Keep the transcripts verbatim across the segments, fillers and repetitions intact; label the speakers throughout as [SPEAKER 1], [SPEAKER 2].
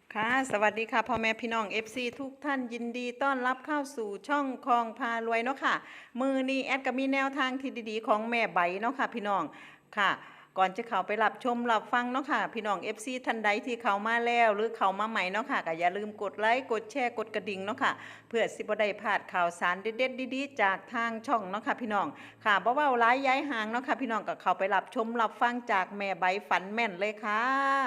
[SPEAKER 1] ค่ะสวัสดีค่ะพ่อแม่พี่น้อง เอฟ ซี ทุกท่านยินดีต้อนรับเข้าสู่ช่องคลองพารวยเนาะค่ะมือนี้แอดก็มีแนวทางที่ดีๆของแม่ใบเนาะค่ะพี่น้องค่ะ ก่อนจะเข้าไปรับชมรับฟังเนาะค่ะพี่น้อง เอฟ ซี ท่านใดที่เข้ามาแล้วหรือเข้ามาใหม่เนาะค่ะก็อย่าลืมกดไลค์กดแชร์กดกระดิ่งเนาะค่ะเพื่อสิบ่ได้พลาดข่าวสารเด็ดๆดีๆจากทางช่องเนาะค่ะพี่น้องค่ะบ่เว้าหลายย้ายห่างเนาะค่ะพี่น้องก็เข้าไปรับชมรับฟังจากแม่ใบฝันแม่นเลยค่ะ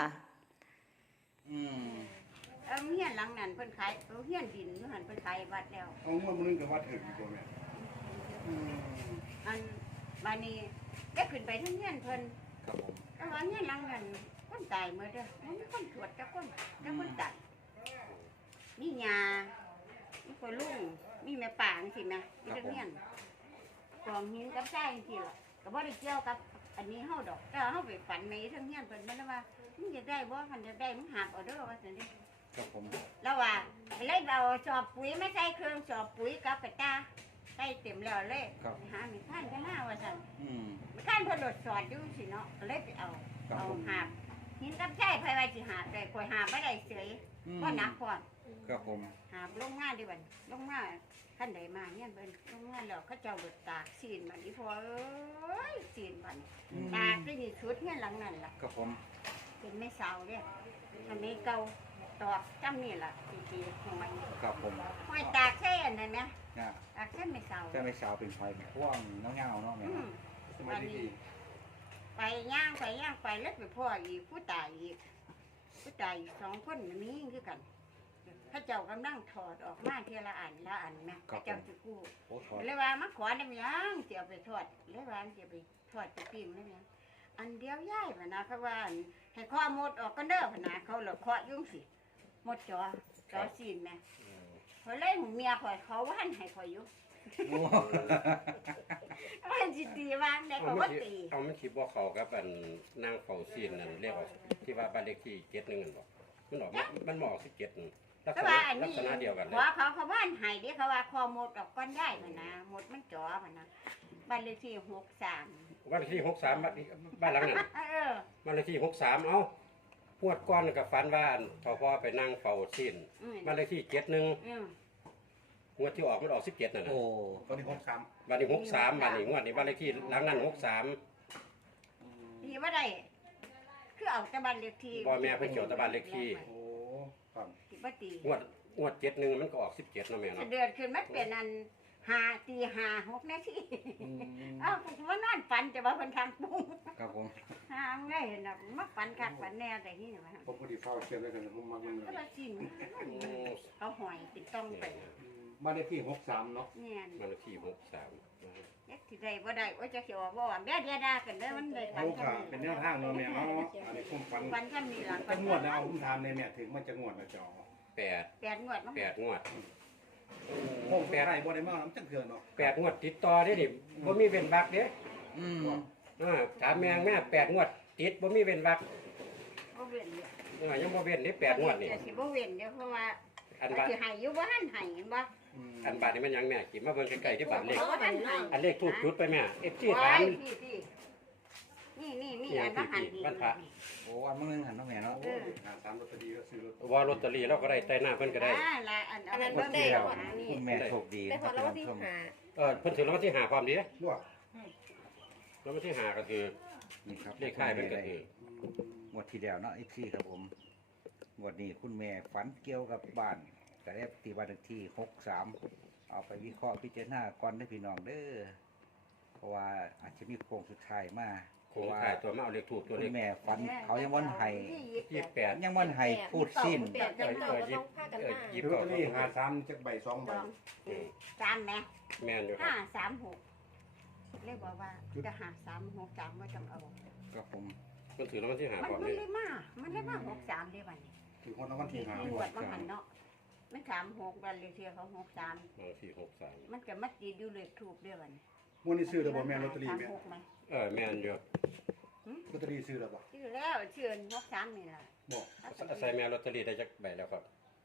[SPEAKER 2] อืม
[SPEAKER 3] เออเฮียนหลังนั้นเพิ่นขายเออเฮียนดินอยู่หั่นเพิ่นขายวัดแล้ว
[SPEAKER 2] เอางวดมื้อนึงก็ว่าถึงตัวแม่อืม
[SPEAKER 3] อันบัดนี้ได้ขึ้นไปทั้งเฮียนเพิ่น
[SPEAKER 2] ครับผม
[SPEAKER 3] แต่ว่าเฮียนหลังนั้นคนตายหมดเด้อมันมีคนตรวจจักคนจักคนตายมียามีคนลุงมีแม่ป่าจังซี่แม่มีแต่เฮียนกองหินกับทรายจังซี่ล่ะก็บ่ได้เกี่ยวกับอันนี้เฮาดอกแต่เฮาไปฝันในทั้งเฮียนเพิ่นมันว่ามึงจะได้บ่คันจะได้มึงหาบเอาเด้อว่าซั่นเด้
[SPEAKER 2] ครับผม
[SPEAKER 3] แล้วว่าเลยเอาสอบปุ๋ยไม่ใส่เครื่องสอบปุ๋ยกับกระตาใส่เต็มแล้วเลยหาไม่ท่านก็น่าว่าสั่น
[SPEAKER 2] อืม
[SPEAKER 3] ไม่ท่านเพิ่นหลดสอดอยู่สิเนาะเลยไปเอา
[SPEAKER 2] ครับ
[SPEAKER 3] เอา
[SPEAKER 2] ผม
[SPEAKER 3] หาบหินกับใจไผไว้สิหาบได้ข่อยหาบบ่ได้เสย
[SPEAKER 2] อืม
[SPEAKER 3] บ่หนักพร้อม
[SPEAKER 2] ครับผม
[SPEAKER 3] หาบลงงานดิบัดลงมาคันใดมาเนี่ยเพิ่นลงงานแล้วเขาเจ้าหลดตากซีนบัดนี้พอเอ้ยซีนบัดตากที่นี่สุดเนี่ยหลังนั้นล่ะ
[SPEAKER 2] ครับผม
[SPEAKER 3] เป็นไม่เศร้าเด้อันนี้เก่าตอกจำนี่ล่ะปีๆของมัน
[SPEAKER 2] ครับผม
[SPEAKER 3] ห้อยตากแค่อันนั้นไหม
[SPEAKER 2] น่ะ
[SPEAKER 3] ตากแค่ไม่เศร้า
[SPEAKER 2] จะไม่สาวเป็นไฟพ่วงเงาๆเนาะแม่
[SPEAKER 3] อืม
[SPEAKER 2] สมัยดี
[SPEAKER 3] ไปย่างไปย่างไปแล้วไปพ่ออีกผู้ตายอีกผู้ตายอีกสองคนมีคือกันพระเจ้ากำลังถอดออกมาเทีละอันละอันแม่พระเจ้าจะกู้
[SPEAKER 2] โอ้ถอด
[SPEAKER 3] เลยว่ามาขอได้ไหมยังเสียไปทอดเลยว่าเสียไปทอดไปปิ้งได้ไหมอันเดียวย่ายพนะเขาว่าอันให้ข้อหมดออกกันเด้อพนะเขาเราเคาะยุ่งสิหมดจอจอซีนแม่เขาเล่นเมียข่อยเขาว่านให้ข่อยอยู่
[SPEAKER 2] โอ้
[SPEAKER 3] มันสิตีวางได้
[SPEAKER 4] เอา
[SPEAKER 3] เขา
[SPEAKER 4] มัน
[SPEAKER 3] ว่า
[SPEAKER 4] สิ
[SPEAKER 3] ตี
[SPEAKER 4] เอามันสิบ่เข้ากับอันนางเฝ้าซีนนั่นเรียกว่าที่ว่าบ้านเลขที่เจ็ดหนึ่งนั่นบ่มันออกมันมันหมอกสิบเจ็ดลัก
[SPEAKER 3] แต่
[SPEAKER 4] ษณะ
[SPEAKER 3] ว่าอัน
[SPEAKER 4] ลัก
[SPEAKER 3] นี้
[SPEAKER 4] ษณะเดียวกันเล
[SPEAKER 3] หั
[SPEAKER 4] ยว
[SPEAKER 3] เขาเขาว่านให้เด้เขาว่าคอหมดออกก้อนได้มันนะหมดมันจ่อมันนะบ้านเลขที่หกสาม
[SPEAKER 4] บ้านเลขที่หกสามบ้านบ้านหลังนั้น
[SPEAKER 3] เออ
[SPEAKER 4] บ้านเลขที่หกสามเอ้าพวดก้อนกับฝันว่าอันพอพ่อไปนั่งเฝ้าซีน
[SPEAKER 3] อืม
[SPEAKER 4] บ้านเลขที่เจ็ดหนึ่ง
[SPEAKER 3] อืม
[SPEAKER 4] งวดที่ออกมันออกสิบเจ็ดนั่น
[SPEAKER 2] โอ้
[SPEAKER 4] น่ะ
[SPEAKER 2] ตอนนี้หกสาม
[SPEAKER 4] บ้านนี้หกสามบ้านนี้งวดนี้บ้านเลขที่หลังนั้นหกสาม
[SPEAKER 3] ดีว่าได้คือเอาแต่บ้านเลขที่
[SPEAKER 4] พ่อแม่เพิ่นเกี่ยวแต่บ้านเลขที่
[SPEAKER 2] โอ้ครับ
[SPEAKER 3] ที่บ่ตี
[SPEAKER 4] งวดงวดเจ็ดหนึ่งมันก็ออกสิบเจ็ดเนาะแม่
[SPEAKER 3] จะ
[SPEAKER 4] เนาะ
[SPEAKER 3] เดือดขึ้นมันเป็นอันหาตีหาหกนาที
[SPEAKER 2] อืม
[SPEAKER 3] เอ้าผมว่านอนฝันจะว่าเพิ่นทางปุ้ง
[SPEAKER 2] ครับผม
[SPEAKER 3] หาไม่เห็นดอกมาฝันคักฝันแน่แต่นี่นะ
[SPEAKER 2] ผมพอดีเฝ้าเชื่อแล้วกันผมมักมัน
[SPEAKER 3] ก็ละสินเขาหอยติดต้องไป
[SPEAKER 2] บ้านเลขที่หกสามเนาะ
[SPEAKER 3] เนี่ย
[SPEAKER 4] บ้านเลขที่หกสาม
[SPEAKER 3] เอ็กที่ใดบ่ได้ว่าจะเขียวบ่ว่าแม่เดียดากันเด้อมันเลยฝัน
[SPEAKER 2] โอ้
[SPEAKER 3] กั
[SPEAKER 2] ค่ะ
[SPEAKER 3] น
[SPEAKER 2] เป็นแนวทางเนาะแม่เนาะอันนี้ผมฟัน
[SPEAKER 3] ฝันกันนี่ล่ะ
[SPEAKER 2] จะงวดแล้วเอาผมถามในแม่ถึงมันจะงวดแล้วจะเอา
[SPEAKER 4] แปด
[SPEAKER 3] แปดงวดมั้ง
[SPEAKER 4] แปดงวด
[SPEAKER 2] โอ้แปดไรบ่ได้มาน้ำจังเถื่อนเนาะ
[SPEAKER 4] แปดงวดติดต่อได้ดิบ่มีเว้นวรรคเด้
[SPEAKER 2] อืม
[SPEAKER 4] อ่าถามแมงแม่แปดงวดติดบ่มีเว้นวรรค
[SPEAKER 3] บ่เว้นเด้
[SPEAKER 4] เออยังบ่เว้นนี่แปดงวดนี่
[SPEAKER 3] สิบ่เว้นเด้อเพราะว่า
[SPEAKER 4] อัน
[SPEAKER 3] มัน
[SPEAKER 4] บาท
[SPEAKER 3] สิให้อยู่บ่ทันให้เห็นบ่
[SPEAKER 2] อืม
[SPEAKER 4] อันบาทนี่มันหยังแม่กินมาเบิ่งใกล้ๆที่บาทเลข
[SPEAKER 3] บ่ทันให้
[SPEAKER 4] อันเลขทูบจุดไปแม่เอฟซี
[SPEAKER 3] โอ้
[SPEAKER 4] ถาม
[SPEAKER 3] ยพี่พี่นี่นี่นี่อันว่าหันดี
[SPEAKER 4] บ้านพระ
[SPEAKER 2] โอ้อันมึงนึงหันน้องแม่เนาะ
[SPEAKER 3] เออ
[SPEAKER 2] หาสามลอตเตอรี่ก็ซื้อรถ
[SPEAKER 4] ว่าลอตเตอรี่เราก็ได้ใต้หน้าเพิ่นก็ได้
[SPEAKER 3] อ่าละอัน
[SPEAKER 5] อันนั้น
[SPEAKER 3] บ่
[SPEAKER 5] บ่ได้
[SPEAKER 3] ได้
[SPEAKER 5] หรอก
[SPEAKER 3] อันนี้
[SPEAKER 2] คุณแม่โชคดี
[SPEAKER 5] ได้พอแล้ววันที่หา
[SPEAKER 4] เออเพิ่นถือรางวัลที่ห้าพร้อมดี
[SPEAKER 2] ลวก
[SPEAKER 4] รางวัลที่ห้าก็คือ
[SPEAKER 2] นี่ครับ
[SPEAKER 4] เลขท้ายเพิ่นก็คือ
[SPEAKER 2] หมดทีเดียวเนาะอีกที่ครับผมหมดนี้คุณแม่ฝันเกี่ยวกับบ้านแต่ได้ตีบ้านเลขที่หกสามเอาไปวิเคราะห์พิจารณาก่อนได้อพี่น้องเด้อเพราะว่าอาจจะมีโครงสุดท้ายมาเพ
[SPEAKER 4] คง
[SPEAKER 2] ราะว่า
[SPEAKER 4] ถ่ายตัวมาเอาเลขทูบตัว
[SPEAKER 2] คุ
[SPEAKER 4] เล
[SPEAKER 2] ณ
[SPEAKER 4] ข
[SPEAKER 2] แม่ฝันเขายังวันไห้
[SPEAKER 4] ยี่สิบแปด
[SPEAKER 2] ยังวันไห้พูดสิ้น
[SPEAKER 5] แปดเก้าเก้าก็ต้องพากันมา
[SPEAKER 4] ยี่
[SPEAKER 2] ล
[SPEAKER 4] สิ
[SPEAKER 2] อบ ต
[SPEAKER 4] เก้า
[SPEAKER 2] เตอรี่หาสามจากใบสองใบ
[SPEAKER 3] สามแม่
[SPEAKER 4] แม่นอยู่ครั
[SPEAKER 3] ห้า
[SPEAKER 4] บ
[SPEAKER 3] สามหกเลยบอกว่าจะหาสามหกสามไม่ต้องเอา
[SPEAKER 2] ครับผม
[SPEAKER 4] เพิ่นถือรางวัลที่ห้า
[SPEAKER 3] มัน
[SPEAKER 4] พร้อม
[SPEAKER 3] มัน
[SPEAKER 4] ดี
[SPEAKER 3] เลยมา มันเลยมาหกสามเลยวันนี้
[SPEAKER 2] ถือคนละวันที่
[SPEAKER 3] ที่
[SPEAKER 2] หา
[SPEAKER 3] ที่หวดบางหันเนาะมันสามหกวันเลยเทียเขาหกสาม
[SPEAKER 4] รางวัลที่หกสาม
[SPEAKER 3] มันจะมัดดีดูเลยถูกเด้วยวันนี้
[SPEAKER 2] วันนี้ซื้อแล้วบ่แม่ลอตเตอรี่
[SPEAKER 3] สาม
[SPEAKER 2] แม่
[SPEAKER 3] หกไหม
[SPEAKER 4] เออแม่นอยู่
[SPEAKER 2] ลอตเตอรี่ซื้อแล้วบ่
[SPEAKER 3] ชื่อแล้วชื่อหกสามนี่แหละ
[SPEAKER 2] บอก
[SPEAKER 4] ใส่แม่ลอตเตอรี่ได้จักใบแล้วครับ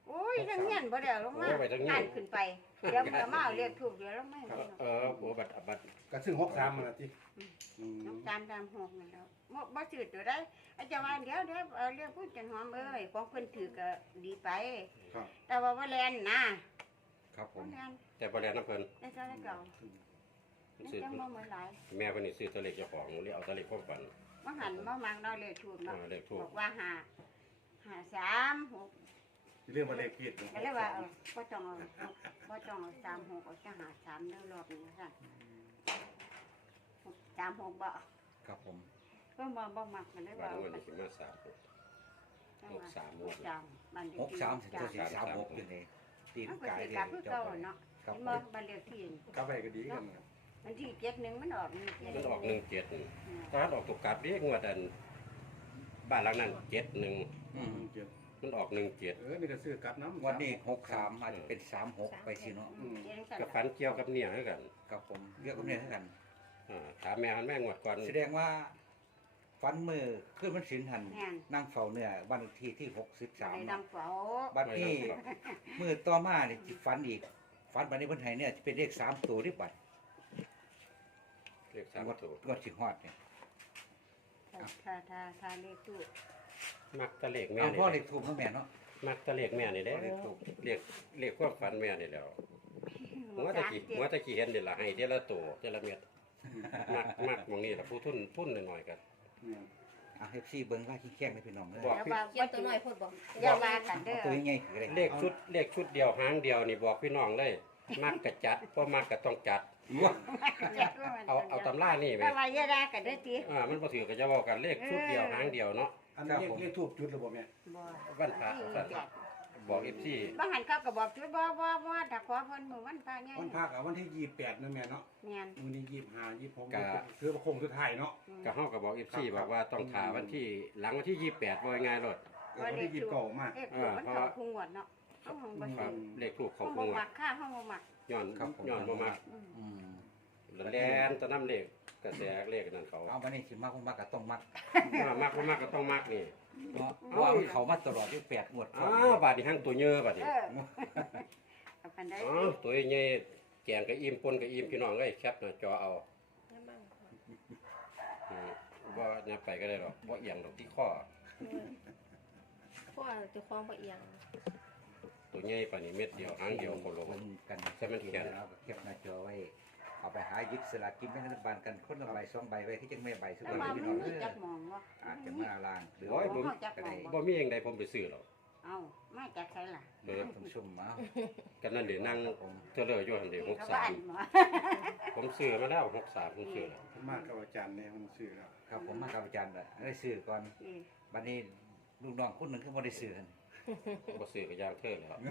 [SPEAKER 3] โอ้ยทั้งเงี้ยนบ่ได้เอาลงมา
[SPEAKER 4] โอ้ยไปทั้งเงี้ยน
[SPEAKER 3] นั่นขึ้นไปเดี๋ยวมันก็มาเอาเรียกถูกเดี๋ยวเราไม่
[SPEAKER 4] ครับ
[SPEAKER 3] ให้
[SPEAKER 4] เออโอ้บัดบัด
[SPEAKER 6] ก็ซื้อหกสามมันละที่อืม
[SPEAKER 3] น้องตามตามหกนั่นแล้วบ่บ่ซื้อตัวได้อาจารย์ว่าเดี๋ยวเดี๋ยวเอาเรียกพูดจันหอมเอ้ยของเพิ่นถือก็ดีไป
[SPEAKER 6] ครับ
[SPEAKER 3] แต่ว่าบ่แลนนะครับ
[SPEAKER 2] ผม
[SPEAKER 3] บ่แลน
[SPEAKER 4] แต่บ่แลน้ำเพิ่น
[SPEAKER 3] ได้เท่าไหร่เก่านี่
[SPEAKER 4] ซื้อ
[SPEAKER 3] จังบ่เหมือนหลาย
[SPEAKER 4] แม่เพิ่นนี่ซื้อตะเล็กเจ้าของเรียกเอาตะเล็กความฝัน
[SPEAKER 3] บ่หันบ่มักเนาะเลขถูก
[SPEAKER 4] อ่า
[SPEAKER 3] เนาะ
[SPEAKER 4] เลขถูก
[SPEAKER 3] บอกว่าห้าห้าสามหก
[SPEAKER 6] เรื่องมาเลขผิด
[SPEAKER 3] ก็เลยว่าเออบ่ต้องเอาบ่ต้องเอาสามหกเอาแค่ห้าสามเด้อรอบนี้ซั่นสามหกบ่
[SPEAKER 2] ครับผม
[SPEAKER 3] เพิ่นบ่บ่มักกันเลย
[SPEAKER 4] บ้า
[SPEAKER 3] ว่าน
[SPEAKER 4] มันนี่สิมาสามหกสาม
[SPEAKER 3] หกสามบ้านเลข
[SPEAKER 2] หก
[SPEAKER 3] ที่
[SPEAKER 2] สามถึง
[SPEAKER 3] จ้ะ
[SPEAKER 2] ตัวสี่สามหกอยู่ในตีน
[SPEAKER 3] มันก็
[SPEAKER 2] กาย
[SPEAKER 3] สิ
[SPEAKER 2] เรี
[SPEAKER 3] ก
[SPEAKER 2] ย
[SPEAKER 3] ลับ
[SPEAKER 2] น
[SPEAKER 3] คือ
[SPEAKER 2] เจ้า
[SPEAKER 3] เก่า
[SPEAKER 2] ไป
[SPEAKER 3] เนาะ
[SPEAKER 2] ครับ
[SPEAKER 3] เห็น
[SPEAKER 2] ผ
[SPEAKER 3] บ่
[SPEAKER 2] ม
[SPEAKER 3] บ้านเลขที่
[SPEAKER 6] กลับไปก็ดีกัน
[SPEAKER 3] วันที่เจ็ดหนึ่งมันออกนี่เจ็ด
[SPEAKER 4] มันออกหนึ่งเจ็ดถ้าออกตุกกลับเรียกงวดอันบ้านหลังนั้นเจ็ดหนึ่ง
[SPEAKER 2] อืม
[SPEAKER 6] เจ็ด
[SPEAKER 4] มันออกหนึ่งเจ็ด
[SPEAKER 6] เออนี่ก็ซื้อกลับน้ำ
[SPEAKER 2] วันนี้หกสามอาจจะเป็นสามหกไปสิเนาะ
[SPEAKER 3] อืมเจ็ดกัน
[SPEAKER 4] ก็ฝันเกี่ยวกับเนี่ยคือกัน
[SPEAKER 2] ครับผมเรียกกันเนี่ยเท่ากัน
[SPEAKER 4] อ่าถามแม่หันแม่งวดก่อน
[SPEAKER 2] แสดงว่าฟันมือขึ้นมันสินหัน
[SPEAKER 3] แม่น
[SPEAKER 2] นั่งเฝ้าเนื้อวันที่ที่หกสิบสาม
[SPEAKER 3] ในดังเฝ้า
[SPEAKER 2] บัดนี้มือต่อมาเนี่ยฝันอีกฝันบัดนี้เพิ่นให้เนี่ยจะเป็นเลขสามตัวหรือบัด
[SPEAKER 4] เลขสาม
[SPEAKER 2] งวด
[SPEAKER 4] ตัว
[SPEAKER 2] งวดสิฮอดเนี่ย
[SPEAKER 3] ถ้าถ้าถ้าเลขตู้
[SPEAKER 4] มักตะเลขแม่
[SPEAKER 2] เอา
[SPEAKER 4] นี่
[SPEAKER 2] พ่อเลขถูกเนาะแม่เนาะ
[SPEAKER 4] มักตะเลขแม่นี่แหละ
[SPEAKER 2] เลขถูก
[SPEAKER 4] เลขเลขความฝันแม่นี่แหล้วหัวตะกี้หัวตะกี้เห็นเดี๋ยวละให้เดี๋ยวละตัวเดี๋ยวละเม็ดมักมักมองนี่ละผู้ทุนทุนหน่อยๆกัน
[SPEAKER 2] อ่ะ เอฟ ซี เบิ่งว่าขี้แข้งเลยพี่น้องเด้อ
[SPEAKER 4] บอก
[SPEAKER 3] แล้วว่า
[SPEAKER 5] เขียนตัวน้อยโพดบ่
[SPEAKER 3] อย่าว่ากันเด้อ
[SPEAKER 2] เอาตัวใหญ่ๆก็ได้
[SPEAKER 4] เลขชุดเลขชุดเดียวหางเดียวนี่บอกพี่น้องเลย มักกะจัดเพราะมักกะต้องจัด
[SPEAKER 2] ว้า
[SPEAKER 4] เอาเอาตำรานี่ไป
[SPEAKER 3] แต่ว่าอย่าด่ากันเด้อติ
[SPEAKER 4] อ่ามันบ่ถือก็จะบอกกันเลขชุดเดียวหางเดียวเนาะ
[SPEAKER 6] อันนี้เลขถูกจุดหรือเปล่าแม่
[SPEAKER 3] บ่
[SPEAKER 4] วันพระวันพระบอก เอฟ ซี
[SPEAKER 3] บางหันเขาก็บอกจุดบ่บ่บ่ถ้าขอเพิ่นมื้อวันพระใหญ่
[SPEAKER 6] วันภาคอะวันที่ยี่สิบแปดนั่นแม่เนาะ
[SPEAKER 3] แม่น
[SPEAKER 6] มื้อนี้ยี่สิบห้ายี่สิบหกคือประคงสุดท้ายเนาะ
[SPEAKER 4] ก็เฮาก็บอก เอฟ ซี บอกว่าต้องถาวันที่หลังวันที่ยี่สิบแปดว่าง่ายๆรถ
[SPEAKER 6] วันที่ยี่สิบเก้ามา
[SPEAKER 3] เลขตู้มันเข้าคงงวดเนาะเฮาคงบ่
[SPEAKER 4] ครั
[SPEAKER 3] ซื้
[SPEAKER 4] บ
[SPEAKER 3] อ
[SPEAKER 4] เลขถูก
[SPEAKER 3] เฮา
[SPEAKER 4] เขาค
[SPEAKER 3] บ่
[SPEAKER 4] ง
[SPEAKER 3] มักค่าเฮาบ่มัก
[SPEAKER 4] ย้อนย้อนบ่มัก
[SPEAKER 3] อืม
[SPEAKER 2] อืม
[SPEAKER 4] แลนตะน้ำเลขกระแสเลขนั่นเขา
[SPEAKER 2] เอาวันนี้สิมักบ่มักก็ต้องมัก
[SPEAKER 4] อ่ามักบ่มักก็ต้องมักนี่
[SPEAKER 2] เนาะเพราะว่ามันเข้ามาตลอดอยู่แปดงวด
[SPEAKER 4] อ้าวบาดนี้หั่งตัวเยอะบาดนี้
[SPEAKER 3] เออเอากันได้
[SPEAKER 4] อ๋อตัวใหญ่แกงก็อิ่มปนก็อิ่มพี่น้องเอ้ยแคปหน้าจอเอา
[SPEAKER 5] น้ำมัน
[SPEAKER 4] อืมบ่ยับไปก็ได้หรอกบ่เอียงดอกที่ข้อ
[SPEAKER 5] เพราะว่าเจะคล้าของบ่เอียง
[SPEAKER 4] ตัวใหญ่ปานนี้เม็ดเดียวหางเดียวโคโล
[SPEAKER 2] เบิ่งกัน
[SPEAKER 4] ใช่มันแขน
[SPEAKER 2] เอาเก็บหน้าจอไว้เอาไปหาหยิบสลากกินแบ่งรัฐบาลกันคนละใบสองใบไว้คือจังแม่ใบสุด
[SPEAKER 3] แต่
[SPEAKER 2] ยอด
[SPEAKER 3] ว่า
[SPEAKER 2] พี่
[SPEAKER 3] มั
[SPEAKER 2] น้
[SPEAKER 3] น
[SPEAKER 2] อง
[SPEAKER 3] มี
[SPEAKER 2] เด้อ
[SPEAKER 3] จักหมองบ่
[SPEAKER 2] อาจจะมาลางหรือ
[SPEAKER 4] โอ้ยบ่
[SPEAKER 2] ก็ได้
[SPEAKER 4] บ่มีหยังใดผมไปซื้อหรอก
[SPEAKER 3] เอ้ามาจากไสล่ะ
[SPEAKER 4] เออ
[SPEAKER 2] ท่านผู้ชมเอา
[SPEAKER 4] กันนั่นเดี๋ยวนั่งเทเลอร์อยู่หั่นเดี๋ยว
[SPEAKER 3] นี่ก็บ้าน
[SPEAKER 4] หกสาม
[SPEAKER 3] หมอ
[SPEAKER 4] ผมซื้อมาแล้วหกสามผมซื้อแล้ว
[SPEAKER 6] ผมมากับอาจารย์เนี่ยมันซื้อแล้ว
[SPEAKER 2] ครับผมมากับอาจารย์น่ะได้ซื้อก่อน
[SPEAKER 3] อืม
[SPEAKER 2] บัดนี้ลูกน้องคนหนึงคือบ่ได้ซื้อกัน
[SPEAKER 4] บ่ซื้อก็ย่างเทิดแล้ว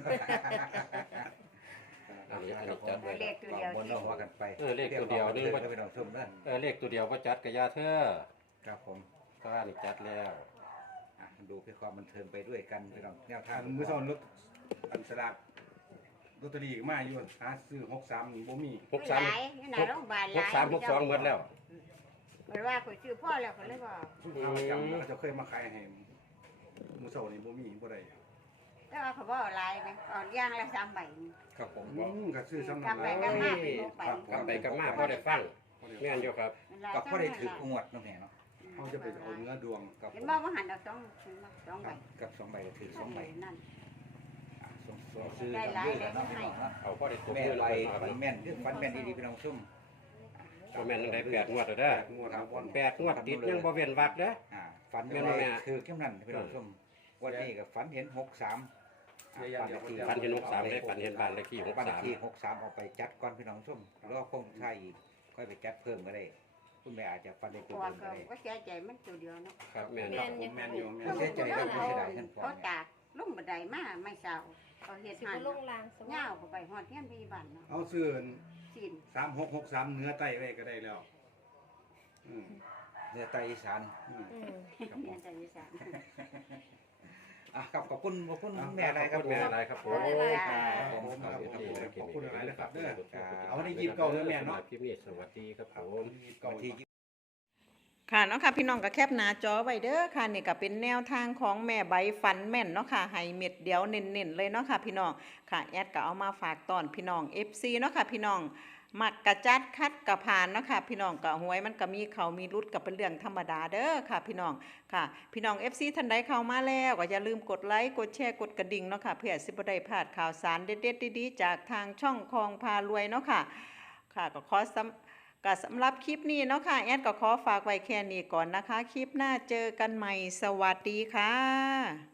[SPEAKER 4] อันนี้อันนี้จัดไว้
[SPEAKER 3] เล
[SPEAKER 4] แล้ว
[SPEAKER 3] ขตัวเดียว
[SPEAKER 2] บนเราว่ากันไป
[SPEAKER 4] เออเลขตัวเดียวนึง
[SPEAKER 2] ว่าไปน้องชมนั่น
[SPEAKER 4] เออเลขตัวเดียวบ่จัดก็ย่าเทิด
[SPEAKER 2] ครับผม
[SPEAKER 4] ก็อันนี้จัดแล้ว
[SPEAKER 2] อ่ะดูเพื่อความบันเทิงไปด้วยกันพี่น้องแนวทา
[SPEAKER 6] อั
[SPEAKER 2] ง
[SPEAKER 6] นมื้อซ้อนรถอันสลากลอตเตอรี่ก็มาอยู่หาซื้อหกสามบ่มี
[SPEAKER 4] หกสาม
[SPEAKER 3] หลายอยู่หน้าโรงพยาบาลห
[SPEAKER 4] ห
[SPEAKER 3] ลาก ย
[SPEAKER 4] สามหกสองหมดแล้ว
[SPEAKER 3] เหมือนว่าข่อยชื่อพ่อแล้วข่อยเลยบอก
[SPEAKER 6] สุดท้ายประจำแล้วก็จะเคยมาขายให้มื้อเช้านี่บ่มีบ่ได้
[SPEAKER 3] แต่ว่าเขาบอกเอาหลายนะเอ่อนย่างละสามใบ
[SPEAKER 2] ครับผม
[SPEAKER 6] อืมก็ซื้อซ้ำ
[SPEAKER 3] กลั
[SPEAKER 6] นั่
[SPEAKER 3] บ
[SPEAKER 6] น
[SPEAKER 3] ไป
[SPEAKER 6] แหละ
[SPEAKER 3] กลับมาเป็นหกใบ
[SPEAKER 4] กลับไปกลับมาพอได้ฟังแม่นอยู่ครับ
[SPEAKER 2] ก็พอได้ถือขวดเนาะแม่เนาะ
[SPEAKER 6] เขาจะไปเอาเนื้อดวง
[SPEAKER 2] กับ
[SPEAKER 3] เห็นบอกว่าหันดอกสองสองใบ
[SPEAKER 2] กับสองใบก็ถือสองใบ
[SPEAKER 3] นั่น
[SPEAKER 2] อ่ะส่งส่งซื้อทำด้วยแล้วเนาะพี่น้องเนาะ
[SPEAKER 4] เอาพอได้ตัว
[SPEAKER 2] แม่
[SPEAKER 4] เงิน
[SPEAKER 2] ใบ
[SPEAKER 4] ไป
[SPEAKER 2] ฟันแม่นคือฟันแม่นดีๆพี่น้องชม
[SPEAKER 4] เอาแม่นจังได๋แปดงวดแล้วเด้อ
[SPEAKER 6] แปดงวดครับวัน
[SPEAKER 4] แปดงวดติดยังบ่เว้นวักเด้อ
[SPEAKER 2] อ่าฟัน
[SPEAKER 4] แม่
[SPEAKER 2] แม่
[SPEAKER 4] นบ่แม่
[SPEAKER 2] คือเข้มนั่นพี่น้องชมวันนี้ก็ฝันเห็นหกสาม
[SPEAKER 4] ปันเห็นหกสามได้ปันเห็นบ้านเลขที่หก
[SPEAKER 2] บ้านเล
[SPEAKER 4] สา
[SPEAKER 2] ข
[SPEAKER 4] ม
[SPEAKER 2] ที่หกสามเอาไปจัดก่อนพี่น้องชมรอคงใช่อีกค่อยไปจัดเพิ่มก็ได้คุณแม่อาจจะฟันได้
[SPEAKER 3] เพ
[SPEAKER 2] ตัว
[SPEAKER 3] ราะว่า
[SPEAKER 2] เดิมก็
[SPEAKER 3] เขา
[SPEAKER 2] ได้
[SPEAKER 3] ก็เสียใจมันตัวเดียวเนาะ
[SPEAKER 4] ครับแม่น
[SPEAKER 5] แม่น
[SPEAKER 6] ผมแม่นอยู่แม่น
[SPEAKER 2] เสียใจแล้วไม่เสียดายท่านพ่อ
[SPEAKER 3] เขาตากลุ่มบันไดมาไม่เศร้าเขาเฮ็ด
[SPEAKER 5] สิ
[SPEAKER 3] หั
[SPEAKER 5] บ่
[SPEAKER 3] น
[SPEAKER 5] ลงลางส
[SPEAKER 3] เงาเข้าไปฮอดเฮียนพยาบาลเนาะ
[SPEAKER 6] เอาซื้อ
[SPEAKER 3] สิน
[SPEAKER 6] สามหกหกสามเนื้อไตไว้ก็ได้แล้วอืม
[SPEAKER 2] เนื้อไตอีสาน
[SPEAKER 6] อืม
[SPEAKER 5] อืม
[SPEAKER 2] ครับผ
[SPEAKER 3] เฮีย
[SPEAKER 2] ม
[SPEAKER 3] นใจอีสาน
[SPEAKER 2] อ่ะครับขอบคุณขอบคุณแม่อะไรครับ
[SPEAKER 4] แม่อะไรครับผม
[SPEAKER 2] ครับผม
[SPEAKER 6] ครับผมขอบคุณหลายๆนะครับเด้อ
[SPEAKER 4] เอา
[SPEAKER 6] เอาวันนี้ยี่สิบเก้าเด้อแม่เนาะ
[SPEAKER 4] คลิปนี้สวัสดีครับผม
[SPEAKER 6] เก่า
[SPEAKER 2] วันที่
[SPEAKER 1] ค่ะเนาะค่ะพี่น้องก็แคปหน้าจอไว้เด้อค่ะนี่ก็เป็นแนวทางของแม่ใบฟันแม่นเนาะค่ะให้เม็ดเดียวเน้นๆเลยเนาะค่ะพี่น้องค่ะแอดก็เอามาฝากตอนพี่น้อง เอฟ ซี เนาะค่ะพี่น้องมักกระจัดคัดกระพานเนาะค่ะพี่น้องก็หวยมันก็มีเขามีรุดก็เป็นเรื่องธรรมดาเด้อค่ะพี่น้องค่ะ พี่น้อง เอฟ ซี ท่านใดเข้ามาแล้วก็อย่าลืมกดไลค์กดแชร์กดกระดิ่งเนาะค่ะเพื่อสิบ่ได้พลาดข่าวสารเด็ดๆดีๆจากทางช่องคองพารวยเนาะค่ะค่ะก็ขอสำ ก็สำหรับคลิปนี้เนาะค่ะแอดก็ขอฝากไว้แค่นี้ก่อนนะคะ คลิปหน้าเจอกันใหม่สวัสดีค่ะ